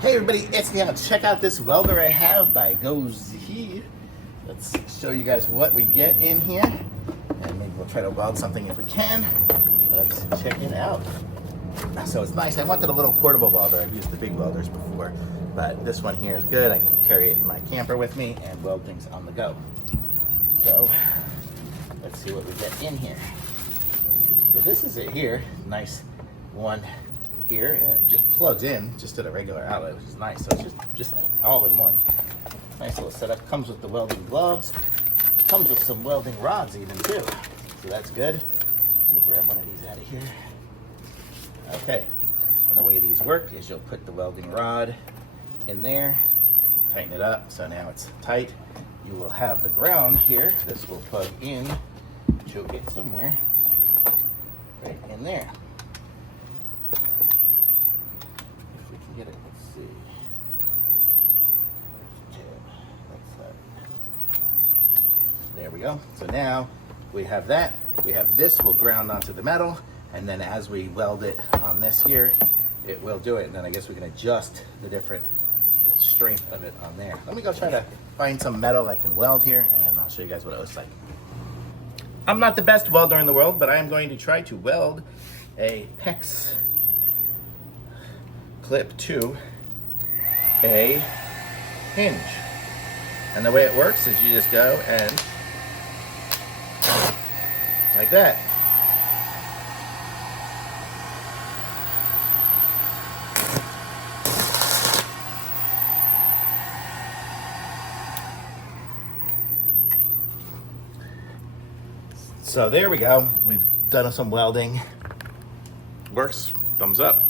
Hey everybody, it's me. Check out this welder I have by GUOZHI. Let's show you guys what we get in here, and maybe we'll try to weld something if we can. Let's check it out. So it's nice. I wanted a little portable welder. I've used the big welders before, but this one here is good. I can carry it in my camper with me and weld things on the go. So let's see what we get in here. So this is it here. Nice one here, and it just plugs in just to the regular outlet, which is nice. So it's just all in one. Nice little setup. Comes with the welding gloves. Comes with some welding rods even too. So that's good. Let me grab one of these out of here. Okay. And the way these work is you'll put the welding rod in there, tighten it up so now it's tight. You will have the ground here. This will plug in. Choke it somewhere. Right in there. Get it. Let's see. Where's the tab? That's that. There we go. So now we have that. We have this will ground onto the metal, and then as we weld it on this here, it will do it. And then I guess we can adjust the strength of it on there. Let me go try to find some metal I can weld here, and I'll show you guys what it looks like. I'm not the best welder in the world, but I am going to try to weld a PEX clip to a hinge. And the way it works is you just go and like that. So there we go. We've done some welding. Works. Thumbs up.